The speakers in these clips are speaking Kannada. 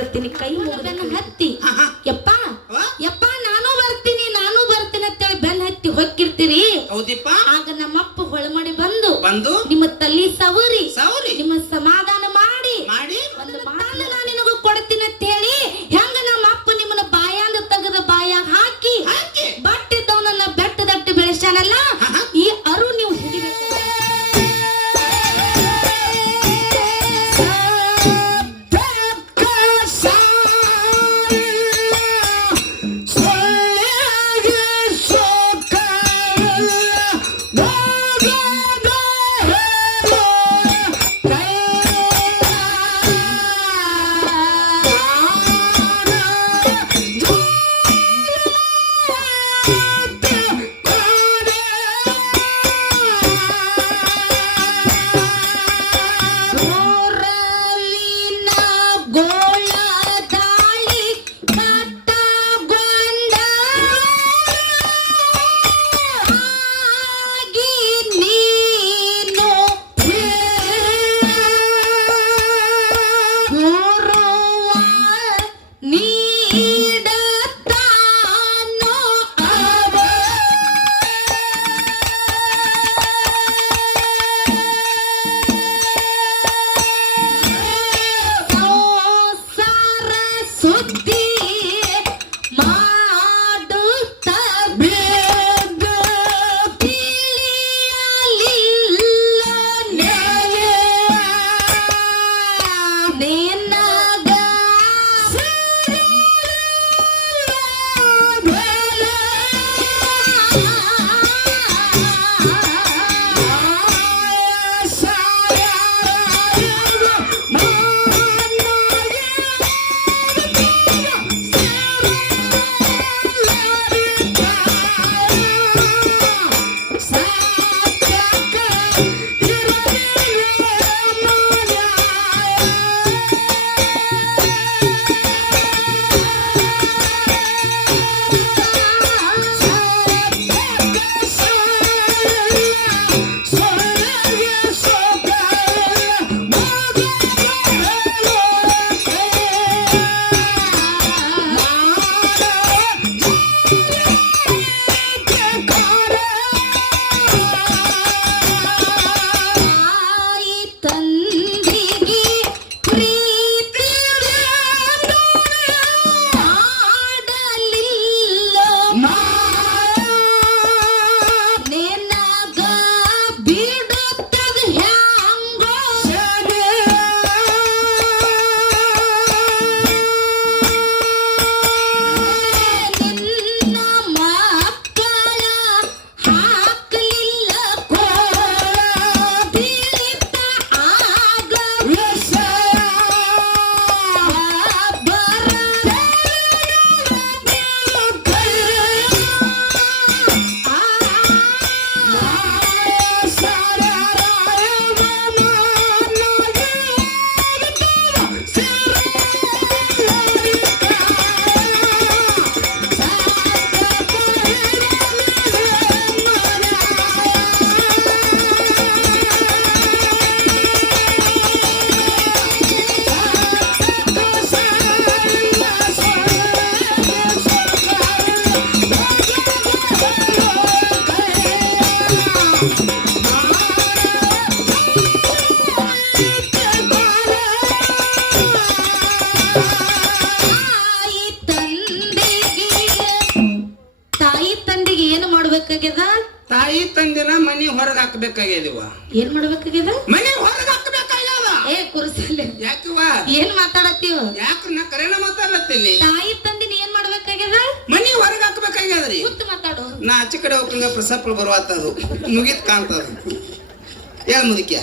ಕೇಳ್ತೀನಿ ಕೈ ಮುಗಿದನ್ನು ಹತ್ತಿ ಯಪ್ಪ ಯಪ್ಪ ನಾನು ಬರ್ತೀನಿ ಅಂತೇಳಿ ಬೆನ್ ಹತ್ತಿ ಹೊಕ್ಕಿರ್ತೀರಿ. ಹೌದಿಪ್ಪ. ಆಗ ನಮ್ಮಪ್ಪ ಹೊಳಮಡಿ ಬಂದು ನಿಮ್ಮ ತಲ್ಲಿ ಸವರಿ ನಿಮ್ಮ ಸಮಾಧಾನ ಮಾಡಿ ಒಂದು ಮಾತನ್ನ ನಾನು ನಿನಗೂ ಕೊಡ್ತೀನಿ ಅಂತ ಹೇಳಿ ಹೆಂಗ ನಮ್ಮ ಅಪ್ಪ ನಿಮ್ಮನ್ನ ಬಾಯಾಂದ ತೆಗೆದ ಬಾಯಾಗ ಹಾಕಿ ಬಟ್ಟಿದ್ದವನನ್ನ ಬೆಟ್ಟದಟ್ಟು ಬೆಳೆಸ್ಯಾನಲ್ಲ ಈ ಅರು ನೀವು ಹಿಡಿಬೇಕು. ತಾಯಿ ತಂದಿನ ಮನಿ ಹೊರಗ ಹಾಕಬೇಕಾಗ್ಯದಿವ. ಏನ್ ಮಾಡ್ಬೇಕಾಗ್ಯದ? ಮನಿ ಹೊರಗ ಹಾಕಬೇಕಾಗ್ಯದ. ಏ ಕುರ್ಸಲ್ಲಿ ಯಾಕವ ಏನ್ ಮಾತಾಡತ್ತೀವ? ಯಾಕ ನಾ ಕರೆನ ಮಾತಾಡ್ಲತ್ತೀನಿ. ತಾಯಿ ತಂದಿನ ಏನ್ ಮಾಡ್ಬೇಕಾಗ್ಯದ? ಮನಿ ಹೊರಗ ಹಾಕಬೇಕಾಗ್ಯದ್ರಿ. ಕೂತು ಮಾತಾಡು. ನಾ ಆಚೆ ಕಡೆ ಹೋಗಂಗ ಪ್ರಸಾಪಲ್ ಬರುವತ್ತದು ಮುಗಿತ್ ಕಾಣ್ತದ. ಏನ್ ಮುದುಕ್ಯ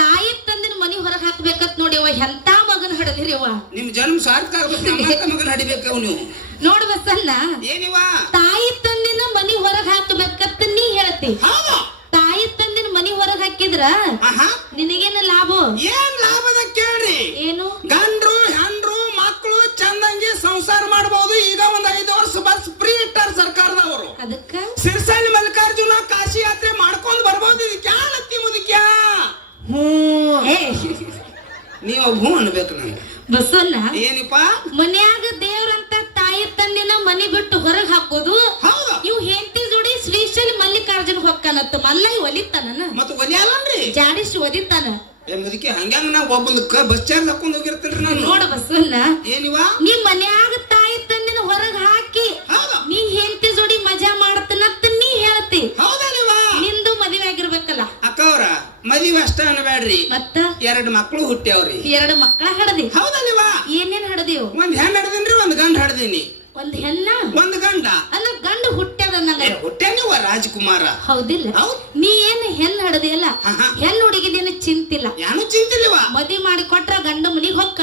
ತಾಯಿ ತಂದಿನ ಮನಿ ಹೊರಗ ಹಾಕ್ಬೇಕತ್ ನೋಡಿ ಅವ ಎಂತ ಮಗನ ಹಡದಿರಿ ಅವ. ನಿಮ್ ಜನ್ಮ ಸಾರ್ಥಕ ಆಗ್ಬೇಕು. ಮಗನ ಹಡಿಬೇಕು ನೀವು. ನೋಡ್ ಬಸಣ್ಣ ಏನಿವ ತಾಯಿ ತಂದಿನ ಮನಿ ಹೊರಗ ಹಾಕಬೇಕಂತ ನೀ ಹೇಳ್ತಿ. ತಾಯಿ ತಂದಿನ ಮನಿ ಹೊರಗ ಹಾಕಿದ್ರ ನಿನಗೇನ ಲಾಭ? ಏನ್ ಲಾಭದ ಕೇಳ್ರಿ. ಏನು? ಗಂಡ್ರು ಹೆಂಡ್ರು ಮಕ್ಕಳು ಚಂದಂಗಿ ಸಂಸಾರ ಮಾಡಬಹುದು. ಈಗ ಒಂದ್ 5 ವರ್ಷ ಬಸ್ ಫ್ರೀ ಇಟ್ಟಾರ ಸರ್ಕಾರದವರು. ಅದಕ್ಕ ಸಿರ್ಸಳ್ಳಿ ಮಲ್ಲಿಕಾರ್ಜುನ ಕಾಶಿ ಯಾತ್ರೆ ಮಾಡ್ಕೊಂಡ್ ಬರ್ಬೋದು. ಇದಕ್ಕೆ ಮುದುಕ್ಯ ನೀವು ನೀವು ಹೂ ಅನ್ಬೇಕು. ನಂಗೆ ಬಸವಣ್ಣ ಏನಿಪ್ಪ ಮನ್ಯಾಗ ದೇವ್ರಂತ ತಾಯಿ ತಂದಿನ ಮನಿ ಬಿಟ್ಟು ಹೊರಗ್ ಹಾಕೋದು ಹೌದು ಇವ್ ಹೆಂಡತಿ ಜೋಡಿ ಶ್ರೀಶೈಲ ಮಲ್ಲಿಕಾರ್ಜುನ ಹೊಕ್ಕನತ್ತ ಮಲ್ಲೈ ಒಲಿತಾನ ಮತ್ತ ಒಲಿಯಲ್ಲನ್ರಿ ಜಾಡಿಸಿ ಒದಿತಾನ ಮುದುಕಿ ಹಂಗ್ಯಾಂಗ ನಾ ಒಬ್ಬಂದಕ್ಕ ಬಸ್ ಚಾರ್ಜ್ ಹಾಕೊಂಡ್ ಹೋಗಿರ್ತೇನ್ರಿ ನಾನು ನೋಡ ಬಸವಣ್ಣ ಏನಿವ ನೀ ಮನ್ಯಾಗ ತಾಯಿ ತಂದಿನ ಹೊರಗ್ ಹಾಕಿ ನೀ ಹೆಂಡತಿ ಜೋಡಿ ಮಜಾ ಮಾಡತನತ್ತ ನೀ ಹೇಳ್ತಿ ಹೌದಲ್ವ ನಿಂದು ಮದುವೆ ಆಗಿರ್ಬೇಕಲ್ಲ ಅಕ್ಕವ್ರ ಮದುವೆ ಅಷ್ಟ ಅನ್ಬೇಡ್ರಿ ಮತ್ತ 2 ಮಕ್ಳು ಹುಟ್ಟ್ಯಾವ್ರಿ 2 ಮಕ್ಕಳ ಹಡದಿ ಹೌದಲ್ವ ಏನೇನ್ ಹಡದಿವ್ ಒಂದ್ ಹೆಣ್ಣು ಹಡ್ದಿನ್ರಿ ಒಂದ್ ಗಂಡ ಹಡ್ದೀನಿ ಒಂದ್ ಹೆಣ್ಣ ಒಂದ್ ಗಂಡ ಅಲ್ಲ ಗಂಡ ಹುಟ್ಟ್ಯದ ನಂಗ ಹುಟ್ಟ್ಯಾನಿವ ರಾಜಕುಮಾರ ಹೌದಿಲ್ಲ ನೀ ಏನ್ ಹೆಣ್ ಹಡದಿಯಲ್ಲ ಹೆಣ್ ಹುಡುಗಿದೇನು ಚಿಂತಿಲ್ಲ ಏನು ಚಿಂತಿಲ್ವ ಮದ್ವಿ ಮಾಡಿ ಕೊಟ್ರ ಗಂಡ ಮನಿಗ್ ಹೊಕ್ಕ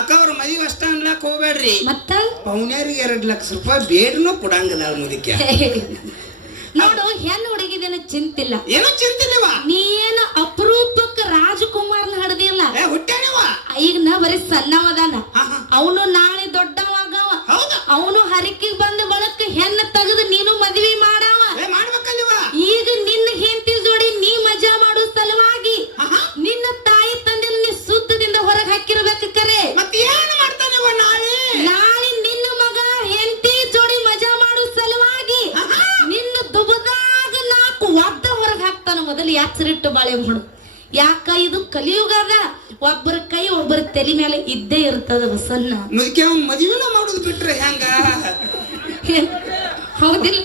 ಅಕ್ಕವ್ರ ಮದುವೆ ಅಷ್ಟ ಅನ್ಲಾಕ್ ಹೋಗ್ಬೇಡ್ರಿ ಮತ್ತ ಪೌನ್ಯಾರಿಗೆ 2 ಲಕ್ಷ ರೂಪಾಯಿ ಬೇಡನು ಕೊಡಂಗಿಲ್ಲ ಅವ್ರ ಮುದುಕ್ಯ ನೋಡು ಹೆಣ್ ಹುಡುಗಿದೇನು ಚಿಂತಿಲ್ಲ ಏನು ಚಿಂತಿಲ್ವ ನೀ ಏನು ಅಪರೂಪಕ್ಕ ರಾಜಕುಮಾರ್ನ ಹಡದಿಯಲ್ಲ ಹುಟ್ಟ್ಯಾನಿವ ಈಗ ನಾ ಬರೀ ಸಣ್ಣವದಾನ ಅವನು ನಾಳೆ ದೊಡ್ಡವಾಗವ ಹೌದಾ ಅವನು ಹರಕಿಗ್ ಬಂದ ಬಳಕ ಹೆಣ್ಣ ತೆಗೆದು ನೀನು ಮದ್ವಿ ಮಾಡವ ಮಾಡ್ಬೇಕಲ್ವ ಈಗ ನಿನ್ನ ಹೆಂಡತಿ ಜೋಡಿ ನೀ ಮಜಾ ಮಾಡೋ ಸಲುವಾಗಿ ನಿನ್ನ ತಾಯಿ ತಂದೆ ನೀ ಸುದ್ದದಿಂದ ಹೊರಗೆ ಹಾಕಿರ್ಬೇಕು ಕರೆ ಮತ್ತೆ ಏನ್ ಮಾಡ್ತಾನಿವ ನಾಳೆ ನಾಳೆ ನಿನ್ನ ಮಗ ಹೆಂಡತಿ ಜೋಡಿ ಮಜಾ ಮಾಡೋ ಸಲುವಾಗಿ ನಿನ್ನ ದುಬದಾಗ 4 ಒದ್ದ ಹೊರಗೆ ಹಾಕ್ತಾನ ಮೊದಲು ಯಾಕ್ಸರಿಟ್ಟು ಬಾಳೆ ಮಾಡು ಯಾಕ ಇದು ಕಲಿಯುಗ ಅದ ಒಬ್ಬರ ಕೈ ಒಬ್ಬರ ತಲೆ ಮೇಲೆ ಇದ್ದೇ ಇರ್ತದ ಬಸನ್ನ ಮುದುಕಿ ಅವ್ನ್ ಮದುವೆನ ಮಾಡುದು ಬಿಟ್ರೆ ಹೆಂಗ ಹೌದಿಲ್ಲ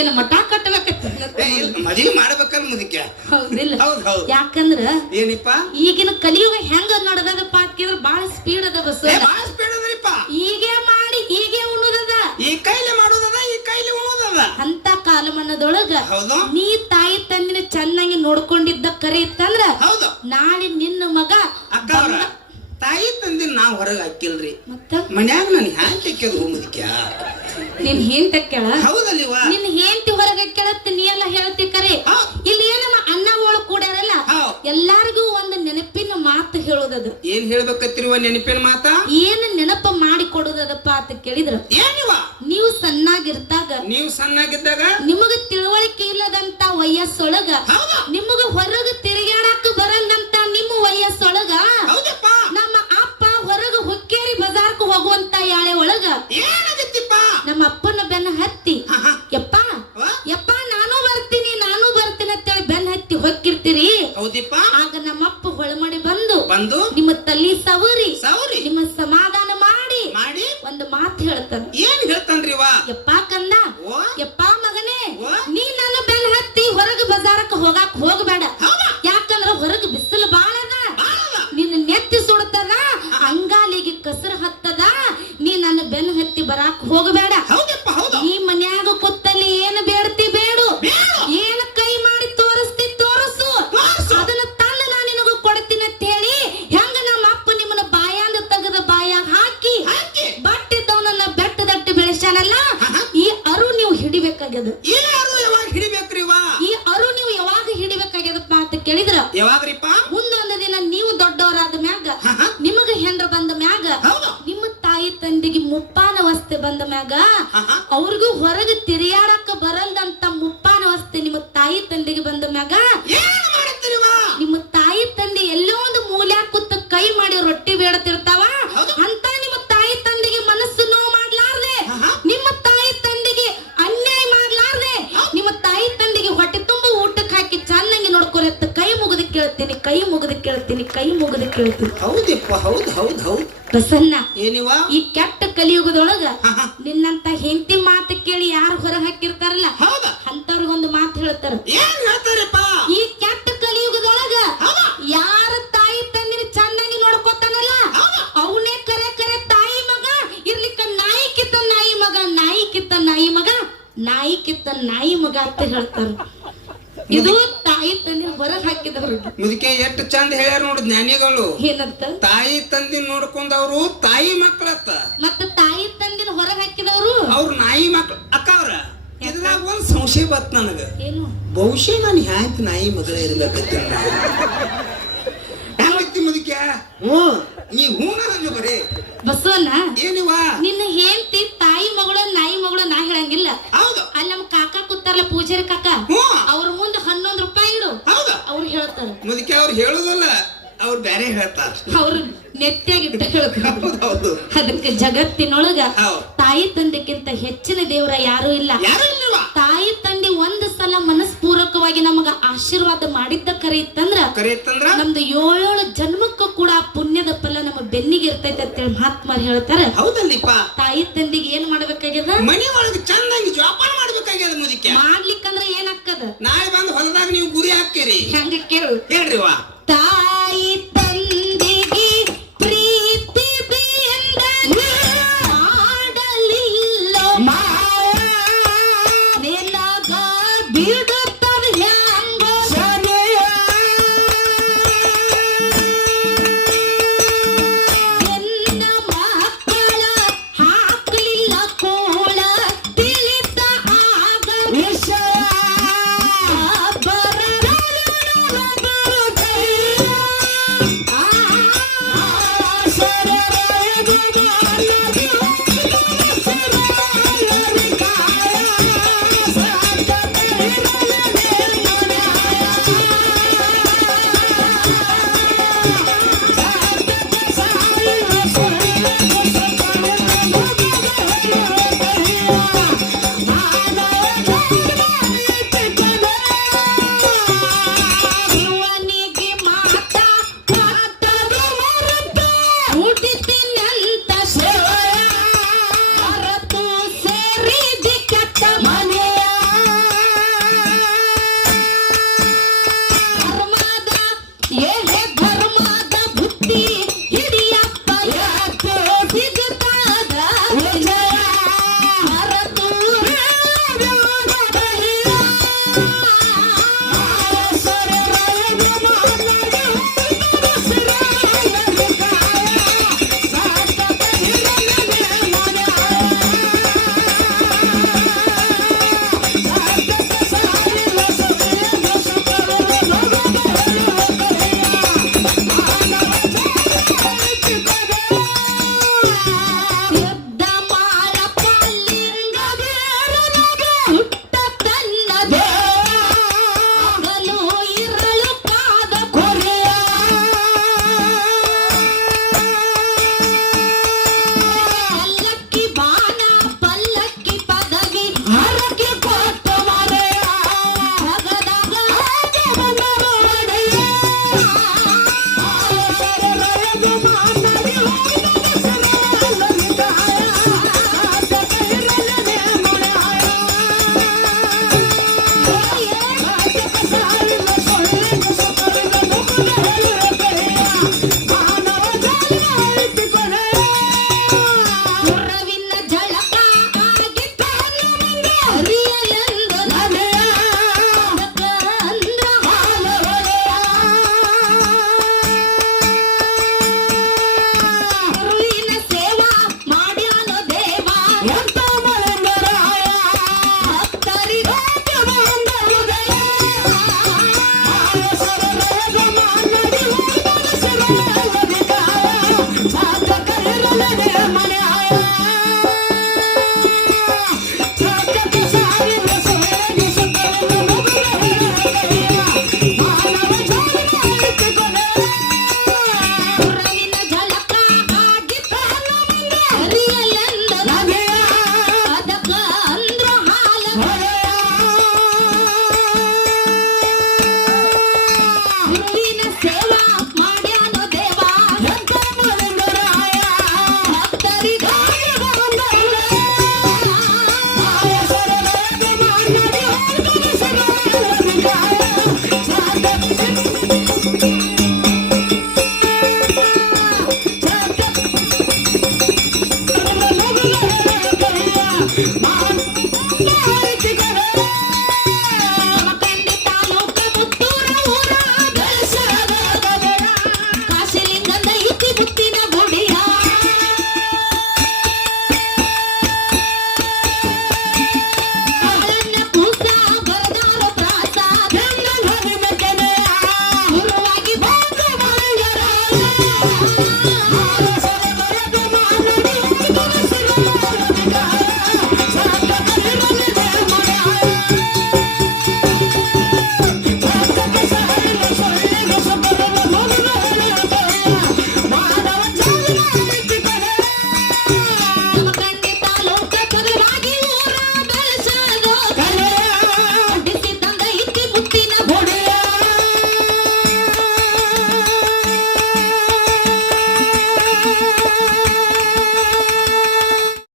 ಏನ ಮಠ ಕಟ್ಟಬೇಕತ್ತ ಮದುವೆ ಮಾಡ್ಬೇಕಲ್ಲ ಮುದುಕ್ಯ ಹೌದಿಲ್ಲ ಹೌದ್ ಹೌದ್ ಯಾಕಂದ್ರ ಏನಿಪ್ಪ ಈಗಿನ ಕಲಿಯುಗ ಹೆಂಗ ನಡೆದದಪ್ಪ ಅಂತಂದ್ರ ಬಾಳ ಸ್ಪೀಡ್ ಅದ ಬಸ್ ಬಾಳ ಸ್ಪೀಡ್ ಅದರಿಪ್ಪ ಈಗೇ ಮಾಡಿ ಈಗೇ ಉಣ್ಣುದದ ಈ ಕೈಲಿ ಮಾಡುದದ ಈ ಕೈಲಿ ಉಣುದದ ಅಂತ ಕಾಲಮಾನದೊಳಗ ಹೌದು ನೀ ತಾಯಿ ತಂದಿನ ಚೆನ್ನಾಗಿ ನೋಡ್ಕೊಂಡಿದ್ದ ಕರೆ ಇತ್ತಂದ್ರ ಹೌದು ನಾಳೆ ನಿನ್ನ ಮಗ ಅಕ್ಕವ್ರ ತಾಯಿ ತಂದಿ ನಾವ್ ಹೊರಗೆ ಹಾಕಿಲ್ರಿ ಮತ್ತ ಮನ್ಯಾಗ ನನ್ ಹ್ಯಾಂಗ್ ತೆಕ್ಕೆದು ಮುದುಕ್ಯ ನಿನ್ ಹೆಂತ ಕೇಳ ಹೌದಲ್ವ ನಿನ್ ಹೆಂಡತಿ ಹೊರಗೆ ಕೇಳತ್ತ ನೀ ಎಲ್ಲ ಹೇಳ್ತಿ ಕರೆ ಇಲ್ಲಿ ಏನಮ್ಮ ಅಣ್ಣ ಒಳಗ್ ಕೂಡ್ಯಾರಲ್ಲ ಎಲ್ಲಾರ್ಗೂ ಒಂದು ನೆನಪಿನ ಮಾತು ಹೇಳೋದದು ಏನ್ ಹೇಳ್ಬೇಕತ್ತಿರುವ ನೆನಪಿನ ಮಾತ ಏನ್ ನೆನಪ ಮಾಡಿ ಕೊಡೋದಪ್ಪ ಅಂತ ಕೇಳಿದ್ರ ಏನಿವ ನೀವು ಸಣ್ಣಾಗಿರ್ತಾಗ ನೀವು ಸಣ್ಣಾಗಿದ್ದಾಗ ನಿಮಗ ತಿಳುವಳಿಕೆ ಇಲ್ಲದಂತ ವಯಸ್ಸೊಳಗ ನಿಮಗ ಹೊರಗ ತಿರುಗಾಡಕ ಬರಲ್ಲಂತ ನಿಮ್ಮ ವಯಸ್ಸೊಳಗ ಹೌದಪ್ಪ ನಮ್ಮ ಅಪ್ಪ ಹೊರಗ ಹುಕ್ಕೇರಿ ಬಜಾರ್ಕ ಹೋಗುವಂತ ಯಾಳೆ ಒಳಗ ಏನಾಗತ್ತಿಪ್ಪ ನಮ್ಮ ಅಪ್ಪನ ಬೆನ್ನ ಹತ್ತಿ ಯಪ್ಪ ಯಪ್ಪ ನಾನು ಬರ್ತೀನಿ ಅಂತೇಳಿ ಬೆನ್ನ ಹತ್ತಿ ಹೊಕ್ಕಿರ್ತೀರಿ ಹೌದಿಪ್ಪ ಆಗ ನಮ್ಮಪ್ಪ ಹೊಳಮಡಿ ಬಂದು ಬಂದು ನಿಮ್ಮ ತಲಿ ಸವರಿ ನಿಮ್ಮ ಸಮಾಧಾನ ಮಾಡಿ ಮಾಡಿ ಒಂದು ಮಾತು ಹೇಳ್ತಾನ ಏನ್ ಹೇಳ್ತಾನ್ರಿವ ಯಪ್ಪ ಕಂದ ಯಪ್ಪ ಮಗನೇ ನೀ ನನ್ನ ಬೆನ್ನ ಹತ್ತಿ ಹೊರಗ ಬಜಾರಕ್ಕೆ ಹೋಗಬೇಡ ಯಾಕಂದ್ರ ಹೊರಗ ಬಿಸಿಲು ಬಾಳ ಅದ ನಿನ್ನ ನೆತ್ತಿ ಸುಡ್ತದ ಅಂಗಾಲಿಗೆ ಕಸರ ಹತ್ತದ ನೀ ನನ್ನ ಬೆನ್ನ ಹತ್ತಿ ಬರಾಕ್ ಹೋಗಬೇಡ ನೀ ಮನ್ಯಾಗ ಕೂತಲ್ಲಿ ಏನ್ ಬೇಡ್ತಿ ಬೇಡು ಏನ್ ಕೈ ಮಾಡಿ ತೋರಿಸ್ತಿ ತೋರಿಸು ಅದನ್ನ ತಂದು ನಾ ನಿನಗ ಕೊಡ್ತೀನಿ ಅಂತ ಹೇಳಿ ಹೆಂಗ ನಮ್ಮ ಅಪ್ಪ ನಿಮ್ಮನ್ನ ಬಾಯಾಂದ ತೆಗೆದ ಬಾಯಾಗ ಹಾಕಿ ಬಟ್ಟಿದ್ದವನನ್ನ ಬೆಟ್ಟದಟ್ಟು ಬೆಳೆಸ್ಯಾನಲ್ಲ ಈ ಅರು ನೀವು ಹಿಡಿಬೇಕಾಗ್ಯದ ಈ ಅರು ಯಾವಾಗ ಹಿಡಿಬೇಕ್ರಿವ ಈ ಅರು ನೀವು ಯಾವಾಗ ಹಿಡಿಬೇಕಾಗ್ಯದಪ್ಪ ಅಂತ ಕೇಳಿದ್ರ ಯಾವಾಗ್ರಿಪ್ಪ ಮುಂದೊಂದು ದಿನ ನೀವು ದೊಡ್ಡವರಾದ ಮ್ಯಾಗ ನಿಮಗ ಹೆಂಡ್ರ ಬಂದ ಮ್ಯಾಗ ನಿಮ್ಮ ತಾಯಿ ತಂದೆಗೆ ಮುಪ್ಪಾನ ಅವಸ್ಥೆ ಬಂದ ಮ್ಯಾಗ ಅವ್ರಿಗೂ ಹೊರಗೆ ತಿರುಗಾಡಕ ಬರಲ್ದಂತ ಮುಪ್ಪಾನ ಅವಸ್ಥೆ ನಿಮ್ಮ ತಾಯಿ ತಂದೆಗೆ ಬಂದ ಮ್ಯಾಗ ನಿಮ್ಮ ತಾಯಿ ತಂದೆ ಎಲ್ಲೋ ಒಂದು ಮೂಲ್ಯಾಗ ಕೂತ ಕೈ ಮಾಡಿ ರೊಟ್ಟಿ ಬೇಡತಿರ್ತಾವ ಅಂತ ನಿಮ್ಮ ತಾಯಿ ತಂದೆಗೆ ಮನಸ್ಸು ನೋವು ಮಾಡ್ಲಾರ್ದೆ ನಿಮ್ಮ ತಾಯಿ ತಂದೆಗೆ ಅನ್ಯಾಯ ಮಾಡ್ಲಾರ್ದೆ ನಿಮ್ಮ ತಾಯಿ ತಂದೆಗೆ ಹೊಟ್ಟೆ ತುಂಬ ಊಟಕ್ಕೆ ಹಾಕಿ ಚೆನ್ನಾಗಿ ನೋಡ್ಕೊರತ್ತ ಕೈ ಮುಗಿದು ಕೇಳ್ತೀನಿ ಹೌದಪ್ಪ ಹೌದು ಪ್ರಸನ್ನ ಏನಿವ ಈ ಕೆಟ್ಟ ಕಲಿಯುಗದೊಳಗ ನಿನ್ನಂತ ಹೆಂಡತಿ ಮಾತು ಕೇಳಿ ಯಾರು ಹೊರ ಹಾಕಿರ್ತಾರಲ್ಲ ಅಂತವ್ರಿಗೊಂದು ಮಾತು ಹೇಳ್ತಾರ ಏನ್ ಹೇಳ್ತಾರಪ್ಪ ಈ ಕೆಟ್ಟ ಕಲಿಯುಗದೊಳಗ ಯಾರ ತಾಯಿ ತಂದಿನ ಚೆನ್ನಾಗಿ ನೋಡ್ಕೊತಾನಲ್ಲ ಅವನೇ ಕರೆ ತಾಯಿ ಮಗ ಇರ್ಲಿಕ್ಕ ನಾಯಿ ಕಿತ್ತ ನಾಯಿ ಮಗ ಅಂತ ಹೇಳ್ತಾರ ಇದು ತಾಯಿ ತಂದಿನ ಹೊರಗ್ ಹಾಕಿದವ್ರು ಮುದುಕೆ ಎಷ್ಟು ಚಂದ ಹೇಳ್ಯಾರ ನೋಡು ಜ್ಞಾನಿಗಳು ಏನಂತ ತಾಯಿ ತಂದಿನ ನೋಡ್ಕೊಂಡವ್ರು ತಾಯಿ ಮಕ್ಕಳತ್ತ ಮತ್ತ ತಾಯಿ ತಂದಿನ ಹೊರಗ್ ಹಾಕಿದವ್ರು ಅವ್ರ ನಾಯಿ ಮಕ್ಳು ಅಕ್ಕವ್ರ ಇದ್ರಾಗ ಒಂದ್ ಸಂಶಯ ಬತ್ ನನಗ ಏನು ಬಹುಶಃ ನಾನು ಹ್ಯಾಂತ ನಾಯಿ ಮಗಳ ಇರ್ಬೇಕತ್ತ ಹೆಂಗೈತಿ ಮುದುಕ್ಯ ನೀ ಹೂನ ಬರೀ ಬಸವಣ್ಣ ಏನಿವ ನಿನ್ನ ಹೆಂಡತಿ ತಾಯಿ ಮಗಳು ನಾಯಿ ಮಗಳು ನಾ ಹೇಳಂಗಿಲ್ಲ ಹೌದು ಅಲ್ಲಿ ನಮ್ ಕಾಕ ಕೂತಾರಲ್ಲ ಪೂಜಾರಿ ಕಾಕ ಅವ್ರ ಮುಂದೆ 11 ರೂಪಾಯಿ ಇಡು ಹೌದು ಅವ್ರು ಹೇಳ್ತಾರ ಮುದುಕಿ ಅವ್ರು ಹೇಳುದಲ್ಲ ಅವ್ರು ಬೇರೆ ಹೇಳ್ತಾರ ಅವ್ರು ನೆತ್ತಿಯಾಗಿಟ್ಟು ಹೇಳ್ತಾರೆ. ಹೌದು ಅದಕ್ಕೆ ಜಗತ್ತಿನೊಳಗ ಹೌದು. ತಾಯಿ ತಂದೆಕ್ಕಿಂತ ಹೆಚ್ಚಿನ ದೇವರ ಯಾರು ಇಲ್ಲ. ಯಾರು ಇಲ್ವಾ? ತಾಯಿ ತಂದೆ ಒಂದ್ ಸಲ ಮನಸ್ಪೂರ್ವಕವಾಗಿ ನಮಗ ಆಶೀರ್ವಾದ ಮಾಡಿದ್ದ ಕರೆಯಿತ್ತಂದ್ರ ನಮ್ದು 7 ಜನ್ಮಕ್ಕೂ ಕೂಡ ಆ ಪುಣ್ಯದ ಫಲ ನಮ್ಮ ಬೆನ್ನಿಗೆ ಇರ್ತೈತೆ ಅಂತೇಳಿ ಮಹಾತ್ಮರು ಹೇಳ್ತಾರೆ. ಹೌದಲ್ಲಿಪ್ಪ. ತಾಯಿ ತಂದೆಗೆ ಏನ್ ಮಾಡ್ಬೇಕಾಗ್ಯದ? ಮನಿ ಒಳಗೆ ಚಂದಾಗಿ ಜೋಪಾನ ಮಾಡ್ಬೇಕಾಗ್ಯದ. ಮುದಿಕೆ ಮಾಡ್ಲಿಕ್ಕಂದ್ರ ಏನಾಗ್ತದ? ನಾಳೆ ಬಂದು ಹೊಲದಾಗ ನೀವು ಗುರಿ ಹಾಕ್ತೀರಿ. ಹೆಂಗ ಕೇಳು ಹೇಳ್ರಿವಾ. ತಾಯಿ ತಂದೆಗೆ ಪ್ರೀತಿಯಿಂದ ಮಾಡಲಿಲ್ಲ ನಿನಗ ಬಿಡ